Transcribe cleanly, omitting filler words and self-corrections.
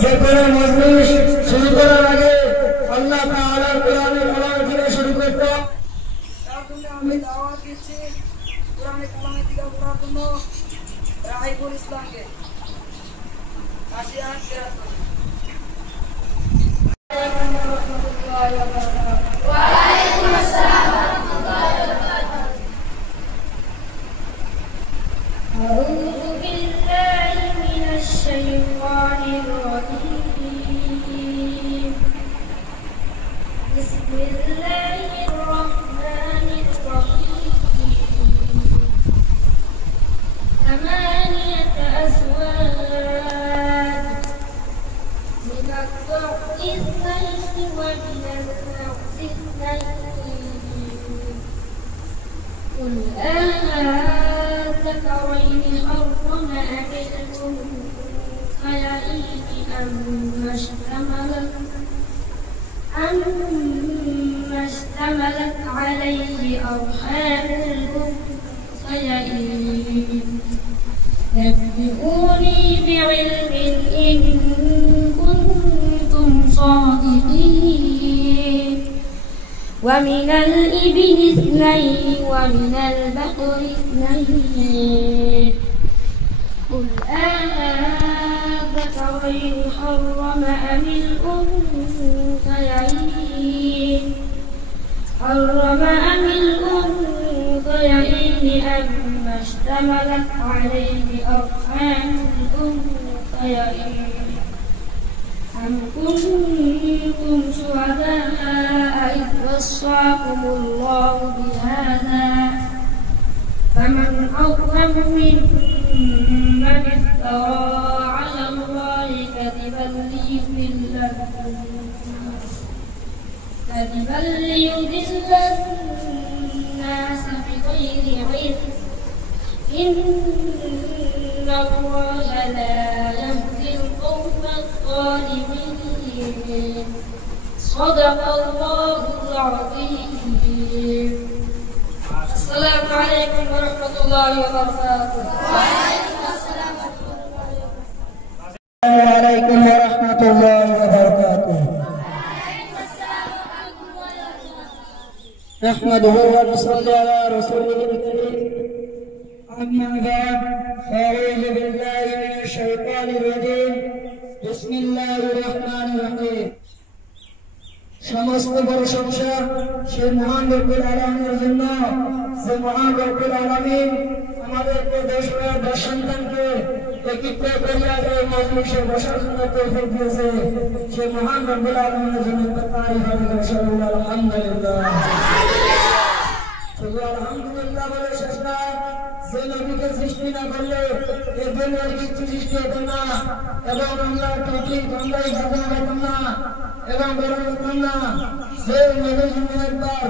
যে কোনো মজলিস শুরু করার আগে আল্লাহ তাআলার কোরআনের কালাম থেকে শুরু করতে তার জন্য আমি দাওয়াত দিচ্ছি কোরআনের কালামে থেকে পড়ার জন্য রাহিবুল ইসলামকে আসিয়া কেরাত وعليكم السلام ورحمة الله وبركاته. أعوذ بالله من الشيطان الرجيم. بسم الله الرحمن الرحيم. 8 أزواج من الضأن 2 ومن المعز 2. قل أذكرين حرم أم الأنثيين أما اشتملت عليه أرحام الأنثيين. نبئوني بعلم إن كنتم صادقين. ومن الإبل 2 ومن البقر 2. قل أذكرين حرم أم الأنثيين أما اشتملت عليه أرحام الأنثيين. أم كنتم شهداء إذ وصاكم الله بهذا فمن أظلم ممن افترى على الله كذبا ليضل الناس بغير علم. إن الله لا يهدي القوم الظالمين. صدق الله العظيم. السلام عليكم ورحمة الله وبركاته. وعليكم السلام ورحمة الله وبركاته. وعليكم ورحمة الله وبركاته. نحمده ونصلي على رسوله الكريم. أما بعد فأعوذ بالله من الشيطان الرجيم. بسم الله الرحمن الرحيم. সমস্ত প্রশংসা সেই মহান রব্বুল আলামিনের জন্য, যে মহান রব্বুল আলামিন আমাদেরকে দশ সন্তানকে একত্র করিয়া এই মজলিসে বসার জন্য তৌফিক দিয়েছে। সেই মহান রব্বুল আলামিনের জন্য তারিফ হবে আলহামদুলিল্লাহ। শুধু আলহামদুলিল্লাহ বলে শেষ না, যে নবীকে সৃষ্টি না করলে এই দুনিয়ার কিছু সৃষ্টি হতো না, এবং আমরা তৌফিক আমরাই ঘটনা হতো না, এবং বড় হতো না। যে নবীর জন্য একবার